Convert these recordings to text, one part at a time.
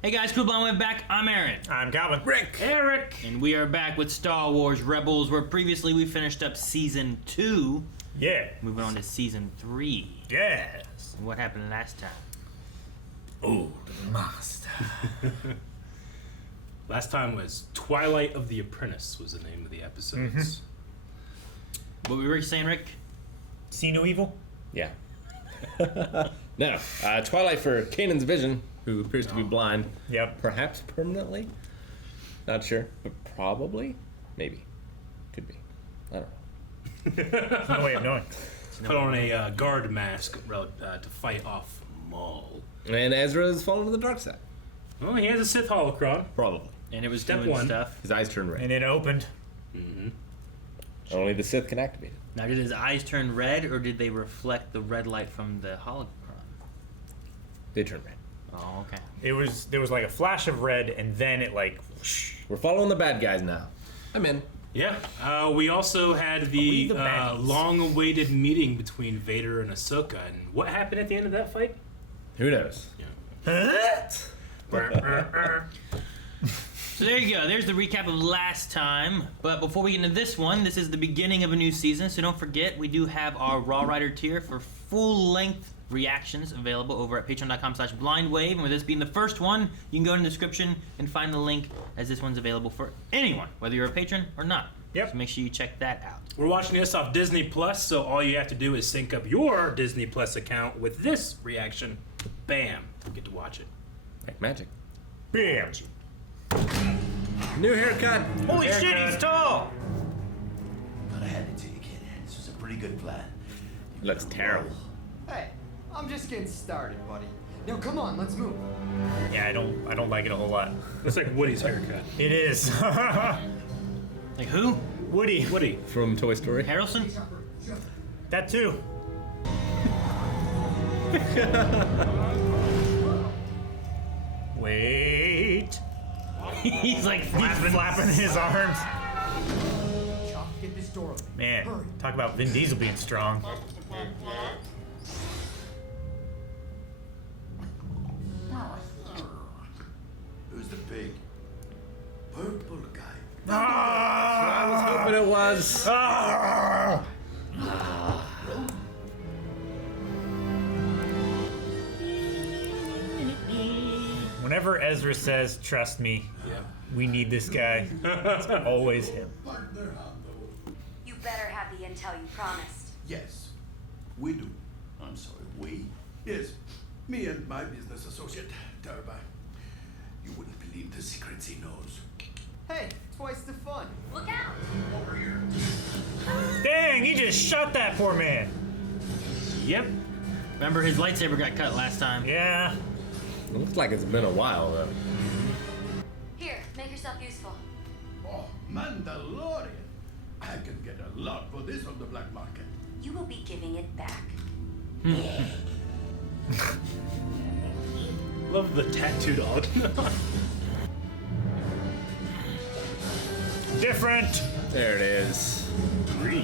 Hey guys, Cool Blind Wave back. I'm Aaron. I'm Calvin. Rick. Eric. And we are back with Star Wars Rebels, where previously we finished up Season 2. Yeah. Moving on to Season 3. Yes. And what happened last time? Oh, the master. Last time was Twilight of the Apprentice was the name of the episodes. What were you saying, Rick? See no evil? Yeah. No. Twilight for Kanan's vision, who appears to be blind. Yep. Perhaps permanently? Not sure. But probably? Maybe. Could be. I don't know. No way of knowing. Put on a guard mask to fight off Maul. And Ezra has fallen to the dark side. Well, he has a Sith holocron. Probably. And it was Step doing one. stuff. His eyes turn red. And it opened. Mm-hmm. Only the Sith can activate it. Now, did his eyes turn red, or did they reflect the red light from the holocron? They turn red. Oh, okay. There was like a flash of red, and then it like whoosh. We're following the bad guys now. I'm in. Yeah. We also had the, the baddies? long-awaited meeting between Vader and Ahsoka. And what happened at the end of that fight? Who knows? So there you go. There's the recap of last time. But before we get into this one, this is the beginning of a new season, so don't forget we do have our Raw Rider tier for full-length reactions available over at patreon.com/blindwave. And with this being the first one, you can go in the description and find the link, as this one's available for anyone, whether you're a patron or not. Yep. So make sure you check that out. We're watching this off Disney Plus, so all you have to do is sync up your Disney Plus account with this reaction. Bam! You get to watch it. Like magic. Bam. New haircut. Holy shit, he's tall. But I had to tell you, kid, this was a pretty good plan. Looks terrible. Hey, I'm just getting started, buddy. Now come on, let's move. Yeah, I don't like it a whole lot. Looks like Woody's haircut. It is. Like who? Woody. Woody. From Toy Story. Harrelson? That too. Wait. He's like He's flapping. flapping his arms. Chop, get this door open. Man, Hurry. talk about Vin Diesel being strong. Who's the big purple guy? I was hoping it was. Ah! Whenever Ezra says, "Trust me, we need this guy," it's always him. Partner Hondo. You better have the intel you promised. Yes, we do. I'm sorry, we? Yes, me and my business associate, Turba. You wouldn't believe the secrets he knows. Hey, twice the fun. Look out! Over here. Dang, he just shot that poor man. Yep. Remember his lightsaber got cut last time. Yeah. It looks like it's been a while, though. Here, make yourself useful. Oh, Mandalorian. I can get a lot for this on the black market. You will be giving it back. Love the tattoo dog. Different. There it is.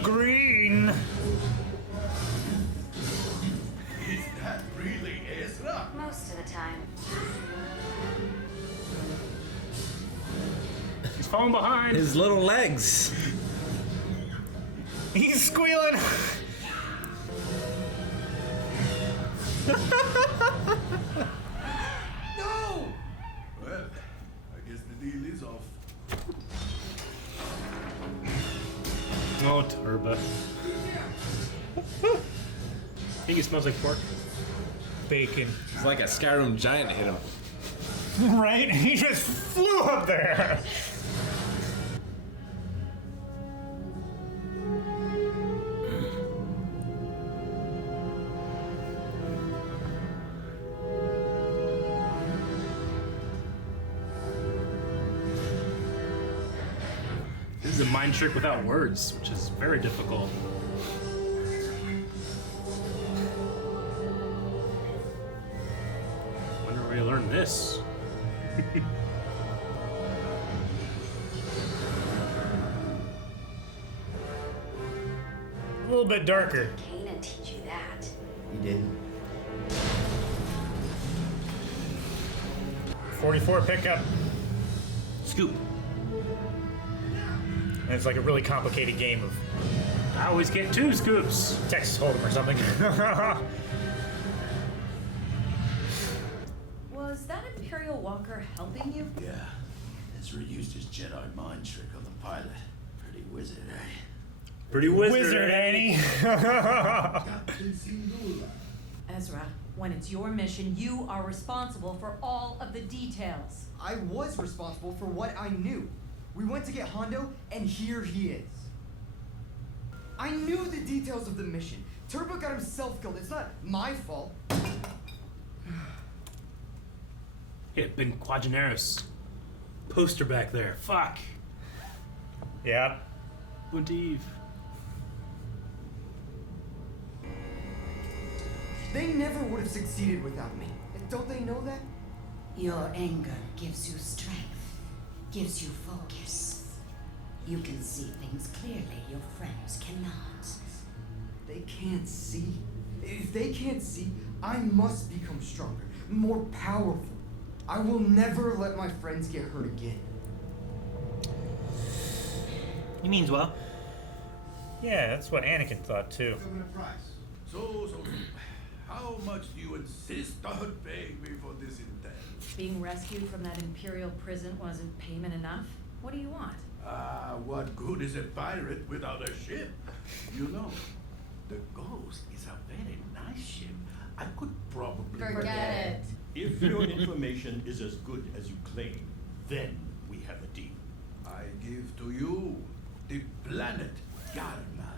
Green. Is that really Ezra? Most of the time. He's falling behind. His little legs. He's squealing. No! Well, I guess the deal is off. Oh, Turba. Think it smells like pork? Bacon. It's like a Skyrim giant hit him. Right? He just flew up there. This is a mind trick without words, which is very difficult. Wonder where you learned this. A little bit darker. Kanan teach you that. He didn't. 44 pickup. Scoop. And it's like a really complicated game of I always get 2 scoops. Texas Hold'em or something. Was that Imperial Walker helping you? Yeah. Ezra used his Jedi mind trick on the pilot. Pretty wizard, eh? Pretty Wizard, ain't he? Ezra, when it's your mission, you are responsible for all of the details. I was responsible for what I knew. We went to get Hondo, and here he is. I knew the details of the mission. Turbo got himself killed. It's not my fault. Yeah, Ben Quadraneros. Poster back there. Fuck. Yeah. Budeve. They never would have succeeded without me. Don't they know that? Your anger gives you strength, gives you focus. You can see things clearly your friends cannot. They can't see. If they can't see, I must become stronger, more powerful. I will never let my friends get hurt again. He means well. Yeah, that's what Anakin thought too. So, how much do you insist on paying me for this intel? Being rescued from that Imperial prison wasn't payment enough? What do you want? What good is a pirate without a ship? You know, the Ghost is a very nice ship. I could probably... Forget it. If your information is as good as you claim, then we have a deal. I give to you the planet Yarna.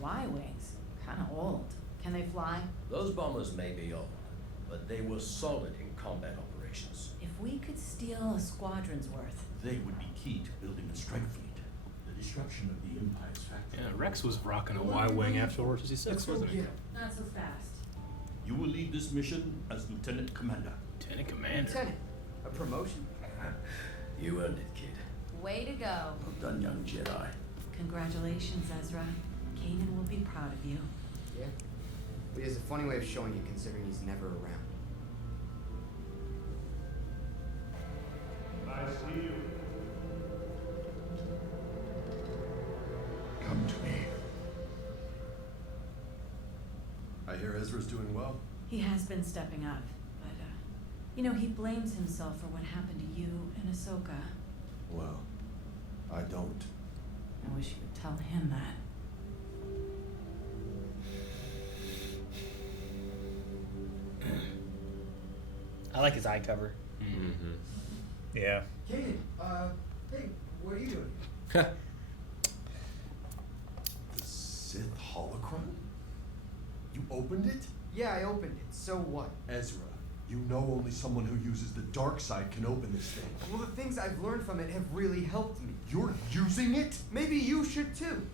Y-Wings. Kinda old. Can they fly? Those bombers may be old, but they were solid in combat operations. If we could steal a squadron's worth. They would be key to building a strike fleet. The disruption of the Empire's factory. Yeah, Rex was rocking a Y-Wing after Order 66, wasn't he? Not so fast. You will lead this mission as Lieutenant Commander. Lieutenant Commander. Lieutenant, a promotion. You earned it, kid. Way to go. Well done, young Jedi. Congratulations, Ezra. Kanan will be proud of you. Yeah. But he has a funny way of showing it considering he's never around. I see you. Come to me. I hear Ezra's doing well. He has been stepping up, but, he blames himself for what happened to you and Ahsoka. Well, I don't. I wish you would tell him that. I like his eye cover. Mm-hmm. Yeah. Kanan, hey, what are you doing? The Sith holocron? You opened it? Yeah, I opened it. So what? Ezra, you know only someone who uses the dark side can open this thing. Well, the things I've learned from it have really helped me. You're using it? Maybe you should too.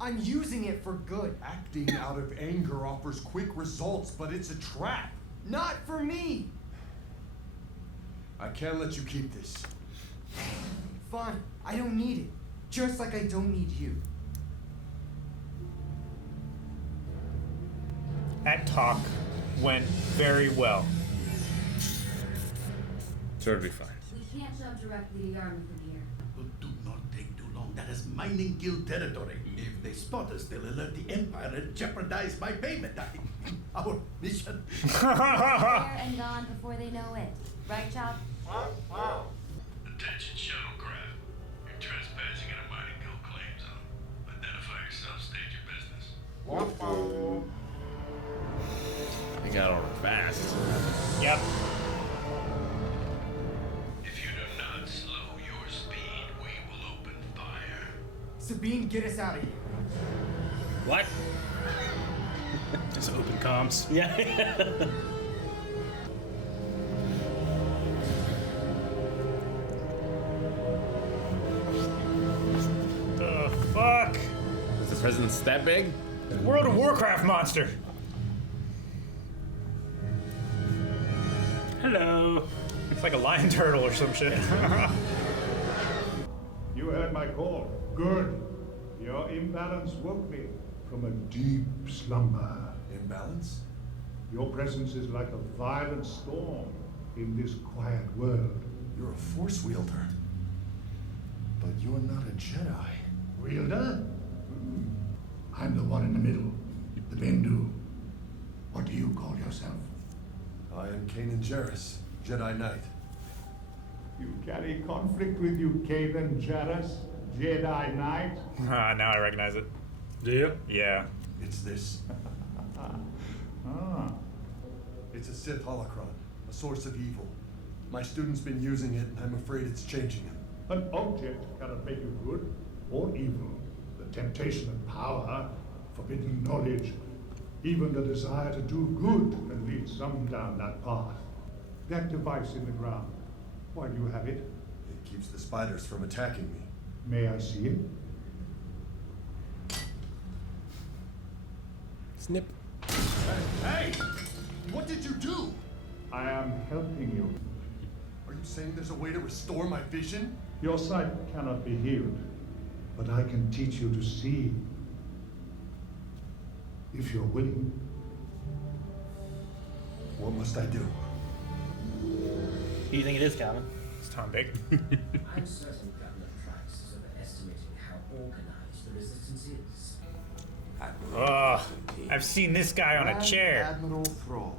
I'm using it for good. Acting out of anger offers quick results, but it's a trap. Not for me. I can't let you keep this. Fine, I don't need it. Just like I don't need you. That talk went very well. So it'll be fine. We can't jump directly to Yarmouth from here. But do not take too long. That is mining guild territory. If they spot us, they'll alert the Empire and jeopardize my payment. Our mission. There and gone before they know it. Right, Chop? Attention shuttlecraft. You're trespassing in a mining guild claim zone. Identify yourself, state your business. They got over fast. Yep. If you do not slow your speed, we will open fire. Sabine, get us out of here. What? Just open comms. Yeah. The fuck? Is the president's that big? World of Warcraft monster. Hello. It's like a lion turtle or some shit. You heard my call. Good. Your imbalance woke me from a deep slumber. Imbalance? Your presence is like a violent storm. in this quiet world. You're a Force wielder. But you're not a Jedi. Wielder? I'm the one in the middle, the Bendu. What do you call yourself? I am Kanan Jarrus, Jedi Knight. You carry conflict with you, Kanan Jarrus, Jedi Knight? Ah, now I recognize it. Do you? Yeah. It's this. Ah. It's a Sith holocron, a source of evil. My student's been using it, and I'm afraid it's changing him. An object cannot make you good or evil. The temptation of power, forbidden knowledge, even the desire to do good can lead some down that path. That device in the ground, why do you have it? It keeps the spiders from attacking me. May I see it? Snip. Hey! What did you do? I am helping you. Are you saying there's a way to restore my vision? Your sight cannot be healed, but I can teach you to see. If you're willing. What must I do? Who do you think it is, Calvin? It's Tom Big. I'm certain Governor Price is overestimating how organized the resistance is. Oh, I've seen this guy on a chair. Admiral Thrall.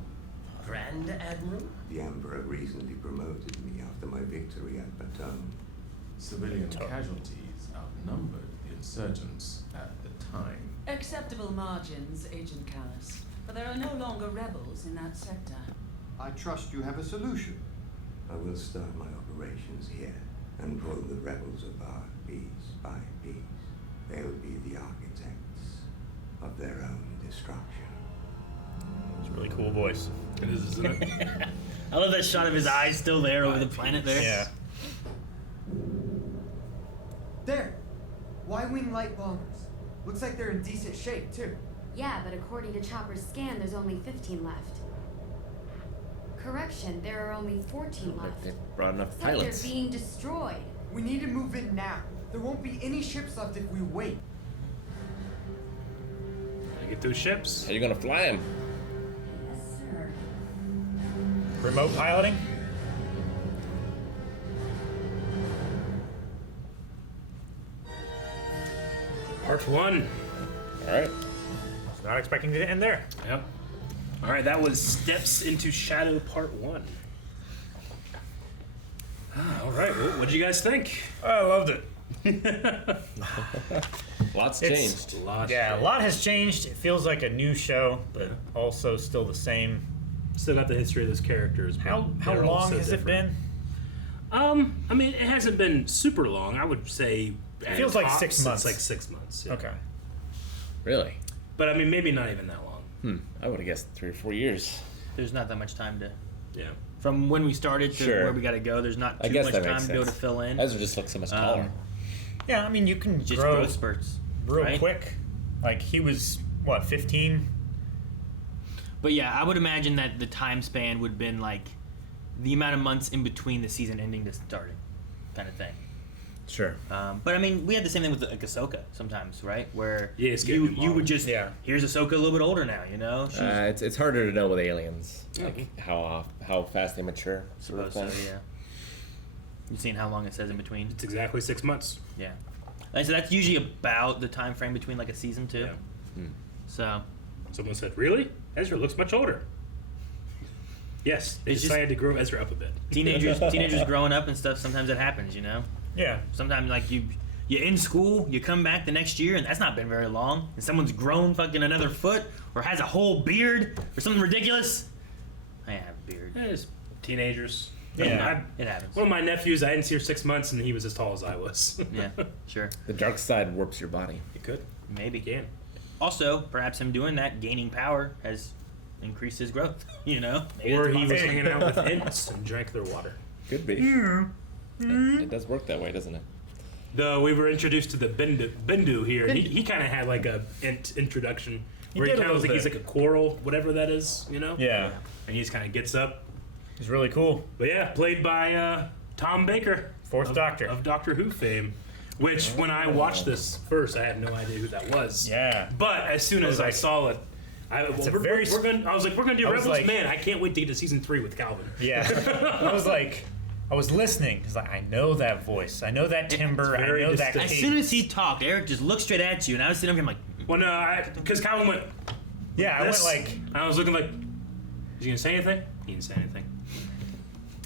Grand Admiral? The Emperor recently promoted me after my victory at Batum. Civilian casualties outnumbered the insurgents at the time. Acceptable margins, Agent Callis. But there are no longer rebels in that sector. I trust you have a solution. I will start my operations here and pull the rebels apart piece by piece. They'll be the architects of their own destruction. It's a really cool voice. It is, isn't it? I love that shot of his eyes still there over the planet there. Yeah. There! Y-wing light bombers. Looks like they're in decent shape, too. Yeah, but according to Chopper's scan, there's only 15 left. Correction, there are only 14 left. They brought enough It's like pilots. they're being destroyed. We need to move in now. There won't be any ships left if we wait. Gotta get those ships. How you gonna fly him? Yes, sir. Remote piloting? Part 1. All right. Not expecting it to end there. Yep. All right, that was Steps into Shadow Part 1. All right, well, what did you guys think? I loved it. Lots It's- changed. Yeah, a lot has changed. It feels like a new show, but also still the same. Still got the history of those characters. But How they're all long so has it different. been? I mean, it hasn't been super long. I would say It feels like tops, 6 months. It's like 6 months. Yeah. Okay. Really? But I mean, maybe not even that long. I would have guessed 3 or 4 years. There's not that much time to. Yeah. From when we started to Sure. where we got to go, there's not I too guess much that time makes to be able to sense. fill in. Ezra just looks so much taller. Yeah, I mean, you can Just grow growth spurts. real right? quick. Like, he was, what, 15? But yeah, I would imagine that the time span would have been like the amount of months in between the season ending to starting, kind of thing. Sure. But I mean, we had the same thing with like Ahsoka sometimes, right? Where Yeah, it's you getting you would long. just here's Ahsoka a little bit older now, you know. She's It's harder to know with aliens, like how fast they mature. Sort of supposed to, thing. yeah. You've seen how long it says in between? It's exactly 6 months. Yeah. And so that's usually about the time frame between like a season two. Yeah. So Someone said, "Really? Ezra looks much older." Yes, they It's just- decided to grow Ezra up a bit. teenagers growing up and stuff. Sometimes it happens, you know. Yeah. Sometimes like you're in school, you come back the next year, and that's not been very long, and someone's grown fucking another foot or has a whole beard or something ridiculous. I have a beard. Yeah, just teenagers. Yeah, it happens. One of my nephews, I didn't see her 6 months, and he was as tall as I was. Yeah, sure. The dark side warps your body. It could. Maybe. Can. Also, perhaps him doing that, gaining power, has increased his growth. You know, Maybe Or that's he was possible. hanging out with imps and drank their water. Could be. It does work that way, doesn't it? Though we were introduced to the Bendu here, and he kind of had like a introduction where he did a kind of was like little he's like a coral, whatever that is, you know? Yeah. And he just kind of gets up. He's really cool. But yeah, played by Tom Baker, Fourth Doctor of Doctor Who fame. Which when I watched this first, I had no idea who that was. Yeah. But as soon as I saw it, I was like, we're gonna do I was Rebels. like- Man, I can't wait to get to season 3 with Calvin. Yeah. I was listening because I know that voice. I know that timbre. I very know that distinct. As cadence. soon as he talked, Eric just looked straight at you, and I was sitting over here, I'm like, Well, no, because Calvin went. Yeah, I went this. like. I was looking like, is he gonna say anything? He didn't say anything.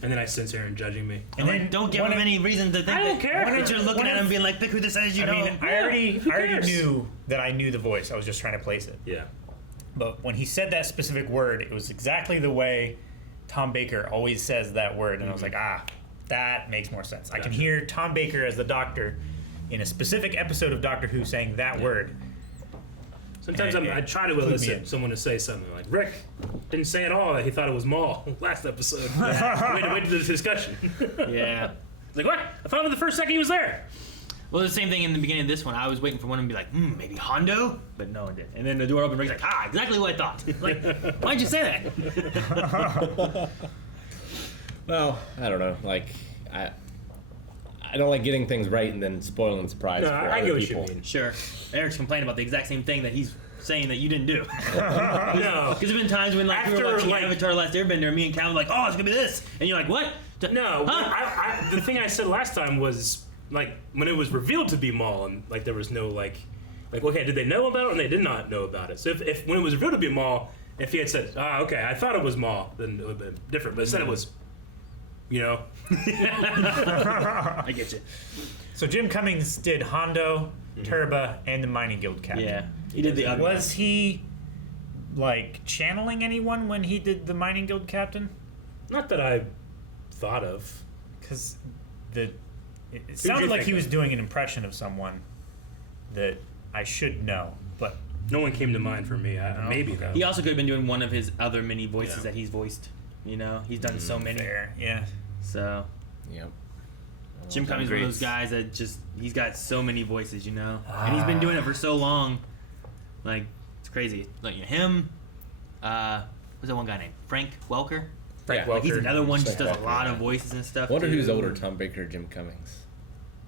And then I sense Aaron judging me. and then don't give him any reason to think I don't that, care. that you're looking One at of- him being like, pick who this is, you know. I mean, I already cares? knew that I knew the voice. I was just trying to place it. Yeah. But when he said that specific word, it was exactly the way Tom Baker always says that word, and I was like, that makes more sense. I can hear Tom Baker as the Doctor in a specific episode of Doctor Who saying that word. Sometimes And I try to clued me elicit in. someone to say something like, Rick didn't say at all that he thought it was Maul last episode. Wait to the discussion. Yeah. Like, what? I thought it was the first second he was there. Well, the same thing in the beginning of this one. I was waiting for one to be like, maybe Hondo? But no one did. And then the door opened, Rick's like, exactly what I thought. Like, why'd you say that? Well, I don't know. Like, I don't like getting things right and then spoiling the surprise No, for I other get what you people. mean. Sure. Eric's complaining about the exact same thing that he's saying that you didn't do. No. Because there's been times when like we were After, watching like- Avatar: The Last Airbender, and me and Calvin were like, oh, it's gonna be this, and you're like, what? No, Huh? the thing I said last time was, like, when it was revealed to be Maul, and, like, there was no, like, okay, did they know about it, or they did not know about it? So if when it was revealed to be Maul, if he had said, okay, I thought it was Maul, then it would have been different. But instead it was, you know. I get you. So Jim Cummings did Hondo, Turba, and the Mining Guild captain. Yeah, he did the other. Was he like channeling anyone when he did the Mining Guild captain? Not that I thought of. Because it you sounded like think he of? was doing an impression of someone that I should know, but No one came to mind for me. Maybe, okay. though. He also could have been doing one of his other many voices Yeah. that he's voiced. You know, he's done so many. fair, yeah. So Yep. Jim Cummings is one of those guys that he's got so many voices, you know, and he's been doing it for so long. Like it's crazy. Like him, what's that one guy named Frank Welker? Yeah. Like, he's Welker. another one just does a Welker, lot of yeah. voices and stuff. Wonder who's too. older, Tom Baker or Jim Cummings?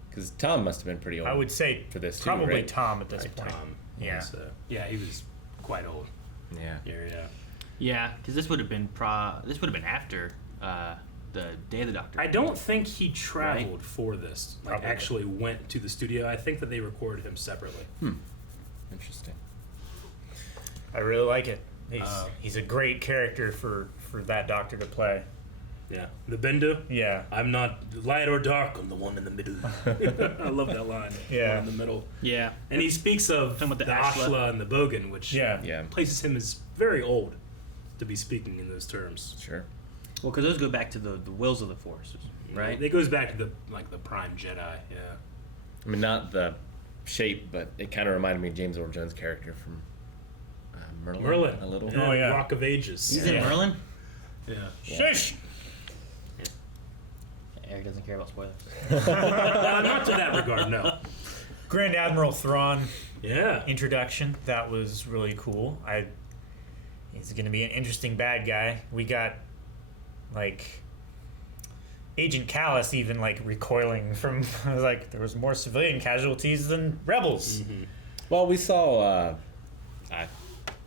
Because Tom must have been pretty old. I would say for this too, probably right? Tom at this Like point. Tom. Yeah. So, yeah, he was quite old. Yeah. Yeah. Yeah, because this would have been after the Day of the Doctor. I don't think he traveled for this. Like, Probably. actually went to the studio. I think that they recorded him separately. Interesting. I really like it. He's a great character for that Doctor to play. Yeah. The Bender. Yeah. I'm not light or dark. I'm the one in the middle. I love that line. Yeah. One in the middle. Yeah, And he speaks of Talking about the the Ashla. Ashla and the Bogan, which Yeah. places him as very old to be speaking in those terms. Sure. well, because those go back to the wills of the Force, right? It goes back to the Prime Jedi. Yeah. I mean, not the shape, but it kind of reminded me of James Earl Jones' character from Merlin. A little. Yeah, Oh, yeah. Rock of Ages. He's in Merlin. Yeah. Shush! Eric doesn't care about spoilers. Not to that regard, no. Grand Admiral Thrawn Yeah. introduction. That was really cool. He's going to be an interesting bad guy. We got like Agent Callus even like recoiling from like there was more civilian casualties than rebels. Well, we saw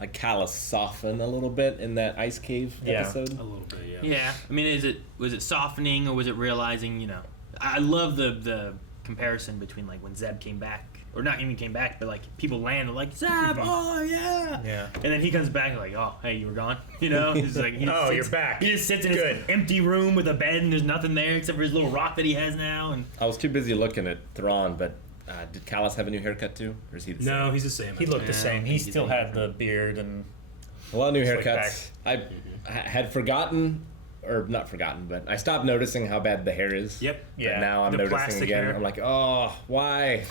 like Callus soften a little bit in that ice cave Yeah. episode. A little bit, yeah. Yeah, I mean, was it softening or was it realizing? You know, I love the comparison between like when Zeb came back, or not even came back, but like people land like Zeb, oh yeah, Yeah. and then he comes back and like, oh hey, you were gone, you know? He's like, he just Oh, sits- you're back. He just sits in Good. his empty room with a bed and there's nothing there except for his little rock that he has now. And I was too busy looking at Thrawn, but did Callus have a new haircut too, or is he the same? No, he's the same. He looked the Yeah, same. I He think he's still a had the beard and A lot of new Slick haircuts. I had forgotten, or not forgotten, but I stopped noticing how bad the hair is. Yep. But Yeah. now I'm The noticing plastic again. hair. I'm like, oh, why?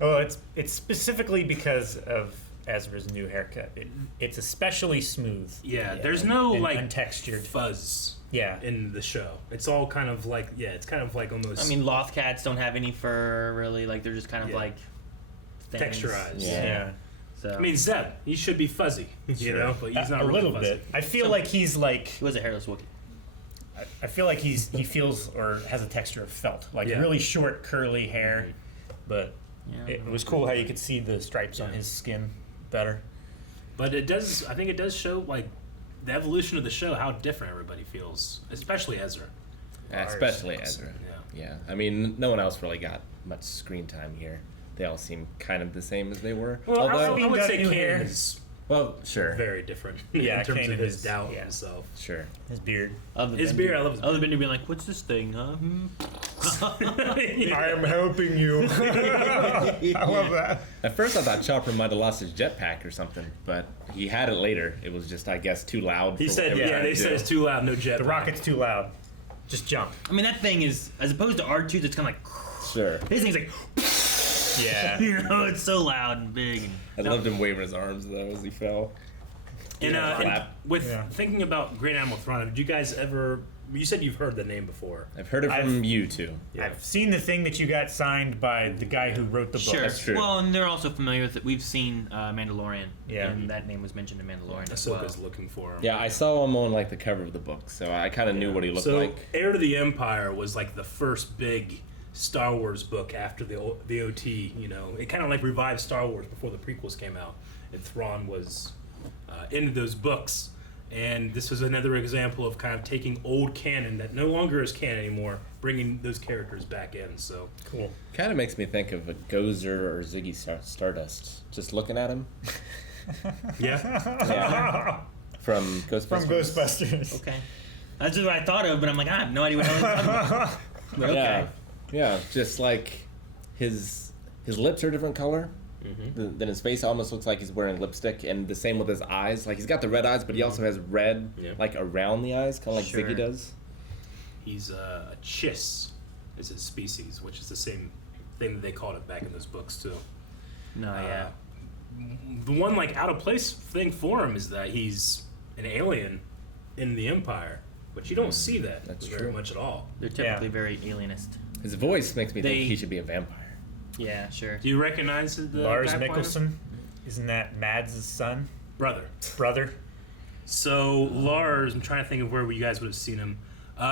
oh, it's specifically because of Ezra's new haircut. It's especially smooth. Yeah, there's no and like untextured. fuzz Yeah. in the show. It's all kind of like it's kind of like almost I mean, loth cats don't have any fur really. Like they're just kind of Yeah. like things. texturized. Yeah. So I mean, Zeb, he should be fuzzy, you know, but he's not a really little fuzzy. bit. I feel like he's like he was a hairless Wookiee. I feel like he feels or has a texture of felt, like Yeah. really short curly hair. But Yeah. it was cool how you could see the stripes on his skin better. But it does. I think it does show like the evolution of the show, how different everybody feels, especially Ezra. Especially Ezra. Yeah. I mean, no one else really got much screen time here. They all seem kind of the same as they were. Well, Although, I would say new Kanan hair. is well, sure. very different Yeah, in terms Kanan of his is- doubt yeah. of himself. Sure. His beard. His beard, I love his Other beard. than being like, "What's this thing, huh?" I am helping you. I love that. At first, I thought Chopper might have lost his jetpack or something, but he had it later. It was just, I guess, too loud. He for said, what they were yeah, trying they to said do. it's too loud, no jet. The rocket's too loud. Just jump. I mean, that thing is, as opposed to R2, that's kind of like, Sure. his thing's like, Yeah. you know, it's so loud and big. I loved him waving his arms though as he fell. And, Clap. with thinking about Great Animal Thrawn, did you guys ever? You said you've heard the name before. I've heard it from you two. I've seen the thing that you got signed by the guy who wrote the book. Sure. That's true. Well, and they're also familiar with it. We've seen Mandalorian. Yeah. And that name was mentioned in Mandalorian as well. Ahsoka's looking for him. Yeah, I saw him on like the cover of the book, so I kind of knew what he looked So, like. Heir to the Empire was like the first big Star Wars book after the OT. You know, it kind of like revived Star Wars before the prequels came out, and Thrawn was into those books. And this was another example of kind of taking old canon that no longer is canon anymore, bringing those characters back in. So cool. Kind of makes me think of a Gozer or Ziggy Stardust. Just looking at him. Yeah. From Ghostbusters. From Ghostbusters. Okay. That's just what I thought of, but I'm like, I have no idea what I'm talking about. But okay. Yeah, yeah. Just like his lips are a different color. Then his face almost looks like he's wearing lipstick, and the same with his eyes. Like he's got the red eyes, but he also has red like around the eyes, kind of like Sure. Ziggy does. he's a Chiss is his species, which is the same thing that they called it back in those books too. No, yeah. The one like out of place thing for him is that he's an alien in the Empire, but you don't see that very true. much at all. They're typically very alienist. His voice makes me They- think he should be a vampire. Yeah, sure. Do you recognize the Lars guy playing him? Mickelson. Isn't that Mads' son? Brother. Brother. So Lars, I'm trying to think of where you guys would have seen him.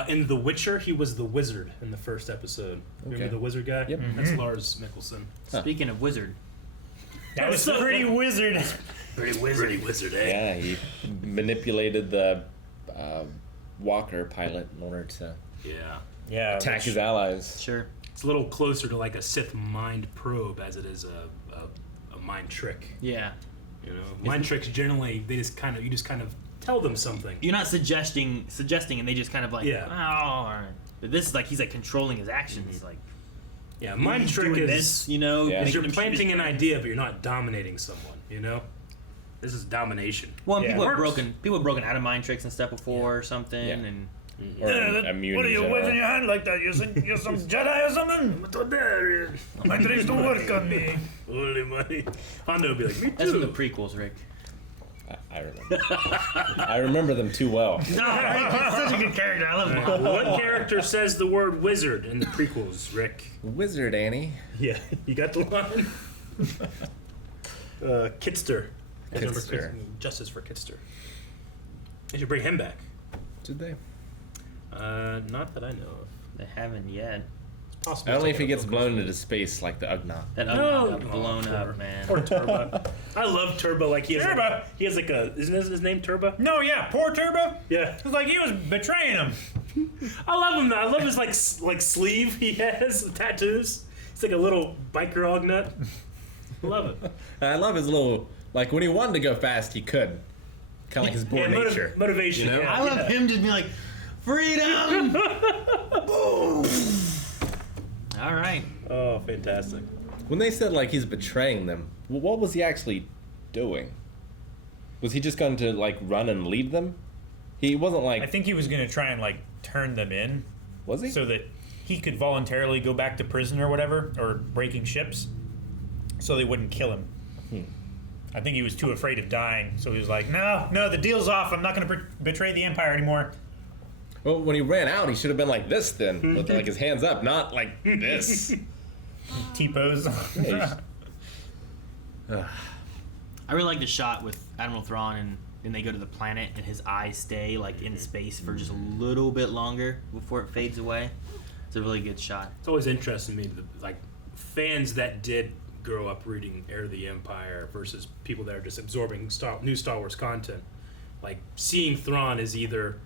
In The Witcher, he was the wizard in the first episode. Remember Okay. the wizard guy? Yep. That's Lars Mickelson. Speaking of wizard. That was pretty wizard. Pretty wizard, eh? Yeah, he manipulated the Walker pilot in order to Yeah. attack his allies. Sure. It's a little closer to like a Sith mind probe as it is a mind trick. Yeah. You know, mind tricks generally you just kind of tell them something. You're not suggesting, and they just kind of like, Yeah. oh, all right. But this is like he's like controlling his actions, like. Yeah, mind he's trick doing is this, you know. Yeah. is making you're them shoot his- planting an idea, but you're not dominating someone. You know, this is domination. Well, and Yeah. people have Works. broken out of mind tricks and stuff before or something, Yeah. and Or immune What are in you general. waving your hand like that? You're some Jedi or something? My dreams don't work on me. Holy money. Hondo would be like, me that's from the too. prequels, Rick. I remember. I remember them too well. No, Rick, he's such a good character. I love him. What character says the word wizard in the prequels, Rick? Wizard Annie. Yeah, you got the line? Kitster. I remember Kitster. Justice for Kitster. They should bring him back. Did they? Not that I know of. They haven't yet. It's possible. Only it's if he like a gets focus. blown into space like the Ugnaught. That No. got blown Oh, up, man. Poor Turbo. I love Turbo. Like he has Turbo. Like, he has like a. Isn't his name Turbo? No, yeah, poor Turbo. Yeah. It's like he was betraying him. I love him though. I love his like sleeve he has tattoos. It's like a little biker hog nut. I love it. I love his little, like when he wanted to go fast, he could. Kind of like his born nature. Motivation. You know? Yeah. I love him just being like, freedom! Boom! All right. Oh, fantastic. When they said like he's betraying them, what was he actually doing? Was he just going to like run and lead them? He wasn't like. I think he was going to try and like turn them in. Was he? So that he could voluntarily go back to prison or whatever, or breaking ships, so they wouldn't kill him. I think he was too afraid of dying, so he was like, no, the deal's off. I'm not going to betray the Empire anymore. Well, when he ran out, he should have been like this then, with like his hands up, not like this. T-pose. I really like the shot with Admiral Thrawn and then they go to the planet and his eyes stay like in space for just a little bit longer before it fades away. It's a really good shot. It's always interesting to me, like fans that did grow up reading Heir of the Empire versus people that are just absorbing new Star Wars content. Like, seeing Thrawn is either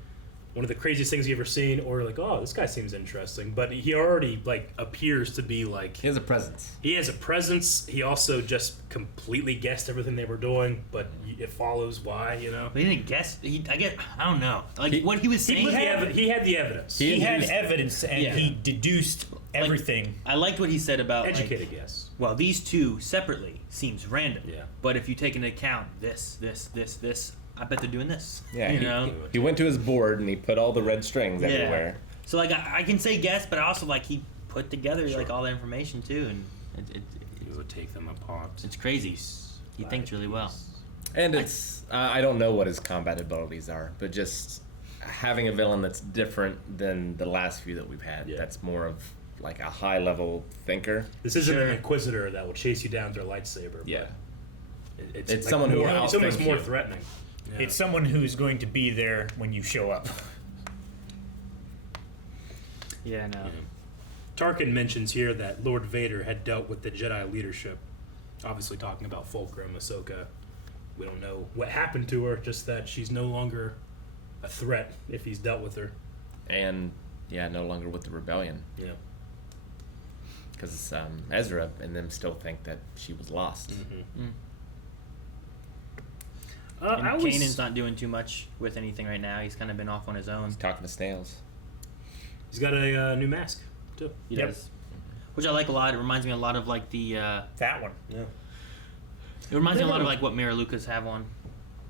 one of the craziest things you've ever seen, or like, oh, this guy seems interesting. But he already like appears to be like, he has a presence. He has a presence. He also just completely guessed everything they were doing, but it follows why, you know. But he didn't guess. I don't know. Like what he was saying. He had the evidence. He had evidence, and he deduced everything. Like, I liked what he said about educated guess. Well, these two separately seems random. Yeah. But if you take into account this, I bet they're doing this. Yeah, you know. He went to his board and he put all the red strings everywhere. So like I can say guess, but I also like he put together like all the information too, and it would take them apart. It's crazy. He thinks really well. And it's I don't know what his combat abilities are, but just having a villain that's different than the last few that we've had. Yeah. That's more of like a high level thinker. This isn't an Inquisitor that will chase you down with their lightsaber. Yeah. It's like someone who it's almost more you. threatening. Yeah. It's someone who's going to be there when you show up. Yeah, no. Yeah. Tarkin mentions here that Lord Vader had dealt with the Jedi leadership. Obviously talking about Fulcrum, Ahsoka. We don't know what happened to her, just that she's no longer a threat if he's dealt with her. And, no longer with the rebellion. Yeah. Because Ezra and them still think that she was lost. Mm-hmm. And Kanan's not doing too much with anything right now. He's kind of been off on his own. He's talking to snails. He's got a new mask, too. He does. Which I like a lot. It reminds me a lot of like the... that one. Yeah. It reminds me a lot of like what Mira Lucas have on.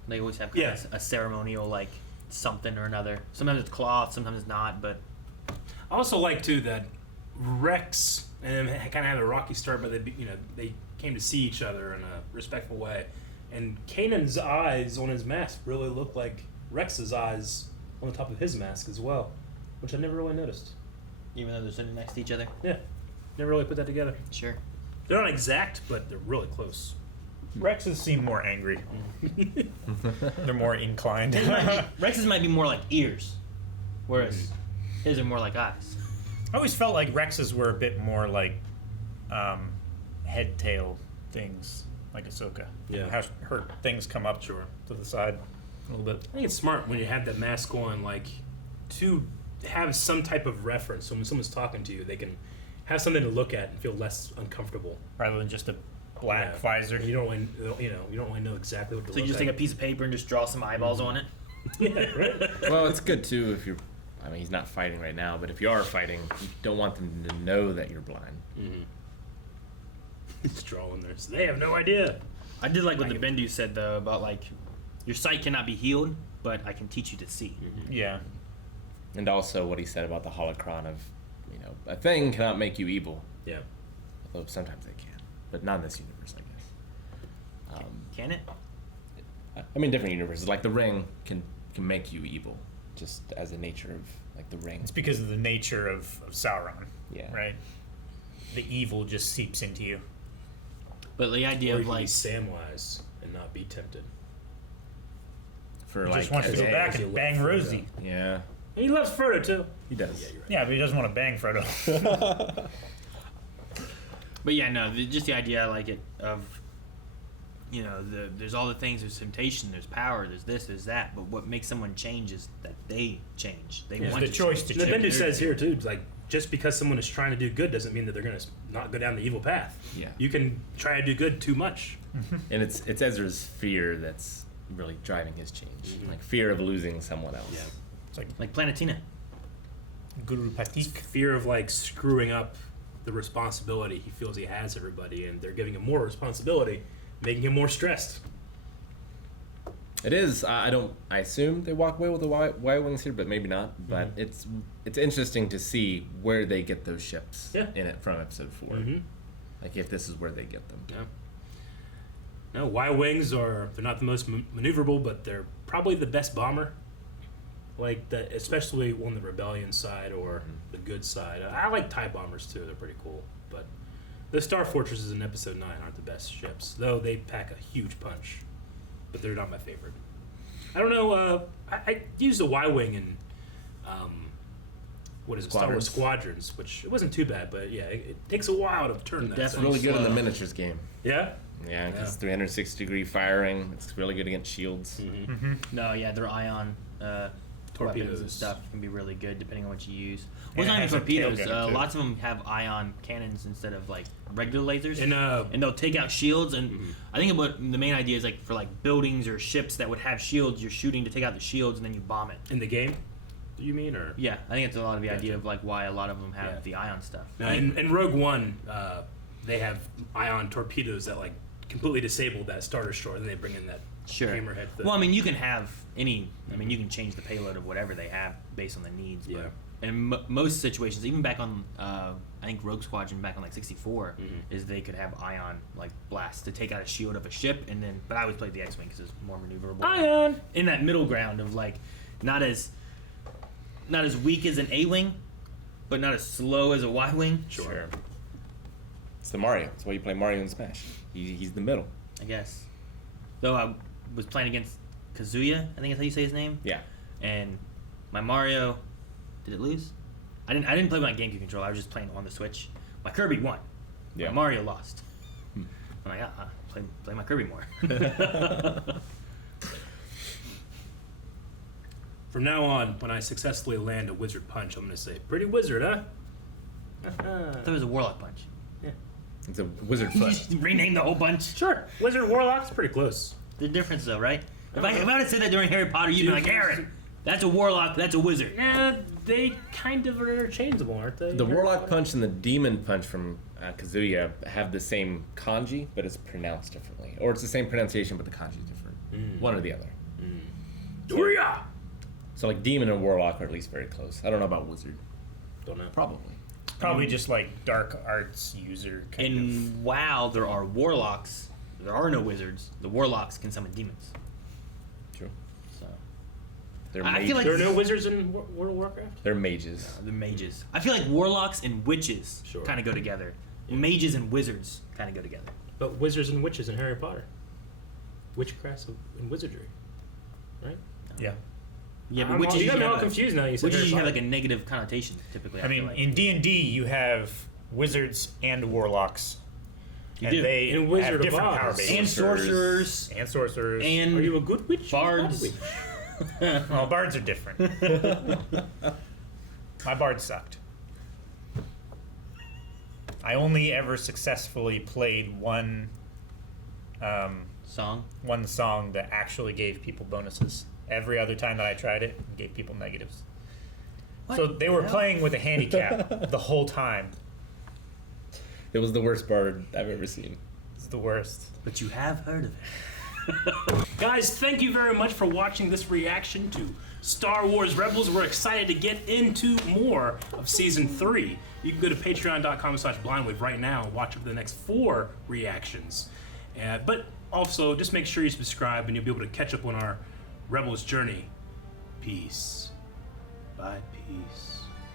They always have kind of a ceremonial like something or another. Sometimes it's cloth, sometimes it's not, but... I also like, too, that Rex and him kind of had a rocky start, but they came to see each other in a respectful way. And Kanan's eyes on his mask really look like Rex's eyes on the top of his mask as well, which I never really noticed. Even though they're sitting next to each other? Yeah. Never really put that together. Sure. They're not exact, but they're really close. Rex's seem more angry. They're more inclined. Rex's might be more like ears, whereas his are more like eyes. I always felt like Rex's were a bit more like head tail things, like Ahsoka. Yeah. How her things come up to the side a little bit. I think it's smart when you have that mask on, like, to have some type of reference. So when someone's talking to you, they can have something to look at and feel less uncomfortable, rather than just a black visor. You don't really know exactly what to So look you just at. take a piece of paper and just draw some eyeballs on it? Yeah, right? Well, it's good too if you're... I mean, he's not fighting right now, but if you are fighting, you don't want them to know that you're blind. Mm-hmm. It's drawing there, so they have no idea. I did like what the Bendu said, though, about, like, your sight cannot be healed, but I can teach you to see. Mm-hmm. Yeah. And also what he said about the holocron of, a thing cannot make you evil. Yeah. Although sometimes they can, but not in this universe, I guess. Can it? I mean, different universes. Like the ring can make you evil, just as a nature of like the ring. It's because of the nature of Sauron. Yeah. Right. The evil just seeps into you. But the idea Or of you can be like Samwise and not be tempted. For He like just wants to go back and bang Rosie. Yeah. He loves Frodo too. He does. Yeah, you're right. Yeah, but he doesn't want to bang Frodo. But yeah, no, just the idea I like it of, there's all the things, there's temptation, there's power, there's this, there's that, but what makes someone change is that they change. They want the to choice change. to The change. Bendu says here too, like, just because someone is trying to do good doesn't mean that they're going to not go down the evil path. Yeah. You can try to do good too much. And it's Ezra's fear that's really driving his change. Like fear of losing someone else. Yeah. It's Like Planetina. Guru Patik. Fear of like screwing up the responsibility he feels he has everybody, and they're giving him more responsibility, making him more stressed. It is. I assume they walk away with the Y-wings here, but maybe not. But it's interesting to see where they get those ships in it from episode 4. Mm-hmm. Like if this is where they get them. Yeah. No, Y-wings they're not the most maneuverable, but they're probably the best bomber. Like that, especially on the rebellion side or the good side. I like TIE bombers too; they're pretty cool. But the Star Fortresses in Episode 9 aren't the best ships, though they pack a huge punch. But they're not my favorite. I don't know. I used a Y-wing in what is it, Star Wars Squadrons, which it wasn't too bad, but yeah, it takes a while to turn that. That's really good in the miniatures game. Yeah? Yeah, because 360-degree firing, it's really good against shields. No, yeah, their ion weapons and stuff can be really good depending on what you use. Well, And it's not even it has a torpedoes. tailgun, too. Lots of them have ion cannons instead of like regular lasers, And they'll take out shields. And I think about the main idea is like for like buildings or ships that would have shields, you're shooting to take out the shields and then you bomb it. in the game, do you mean? Or Yeah, I think it's a lot of the idea of like why a lot of them have the ion stuff. Now, in Rogue One, they have ion torpedoes that like completely disable that Star Destroyer, and they bring in that hammerhead thing. Well, I mean, you can have any. I mean, you can change the payload of whatever they have based on the needs. Yeah. But in most situations, even back on, I think Rogue Squadron back on like 64, is they could have ion like blasts to take out a shield of a ship, and then. But I always played the X-wing because it's more maneuverable. Ion in that middle ground of like, not as weak as an A-wing, but not as slow as a Y-wing. Sure. It's the Mario. That's why you play Mario in Smash. He's the middle. I guess. Though I was playing against Kazuya, I think that's how you say his name. Yeah. And my Mario, did it lose? I didn't play with my GameCube controller. I was just playing on the Switch. My Kirby won. Yeah. My Mario lost. I'm like, play my Kirby more. From now on, when I successfully land a wizard punch, I'm going to say, "Pretty wizard, huh?" I thought it was a Warlock punch. Yeah. It's a wizard You foot. just rename the whole bunch. Sure. Wizard Warlock's pretty close. The difference, though, right? If I would have said that during Harry Potter, you'd be like, Aaron, that's a Warlock, that's a wizard. Yeah, they kind of are interchangeable, aren't they? The Warlock punch and the Demon punch from Kazuya have the same kanji, but it's pronounced differently. Or it's the same pronunciation, but the kanji is different. One or the other. Doria! So like Demon and Warlock are at least very close. I don't know about Wizard. Don't know. Probably. Probably just like dark arts user kind In WoW, there are Warlocks. There are no wizards. The Warlocks can summon demons. True. So They're I mages. feel like There are no wizards in World of Warcraft? They're mages. the mages. I feel like Warlocks and witches kind of go together. Mages and wizards kind of go together. But wizards and witches in Harry Potter. Witchcraft and wizardry. Right? Yeah. Yeah, but I'm witches all- you got me usually all have a- confused now. You said witches Harry usually have Potter. like a negative connotation typically. I mean, feel like. in D&D, you have wizards and warlocks. You and do. they In Wizard have of different Oz. power bases. And sorcerers. And sorcerers. And Are you a good witch? bards. Well, bards are different. My bard sucked. I only ever successfully played one song that actually gave people bonuses. Every other time that I tried it, it gave people negatives. What So they were the hell? playing with a handicap the whole time. It was the worst bard I've ever seen. It's the worst. But you have heard of it. Guys, thank you very much for watching this reaction to Star Wars Rebels. We're excited to get into more of Season 3. You can go to patreon.com/blindwave right now and watch over the next 4 reactions. But also, just make sure you subscribe and you'll be able to catch up on our Rebels journey. Peace. Bye, peace.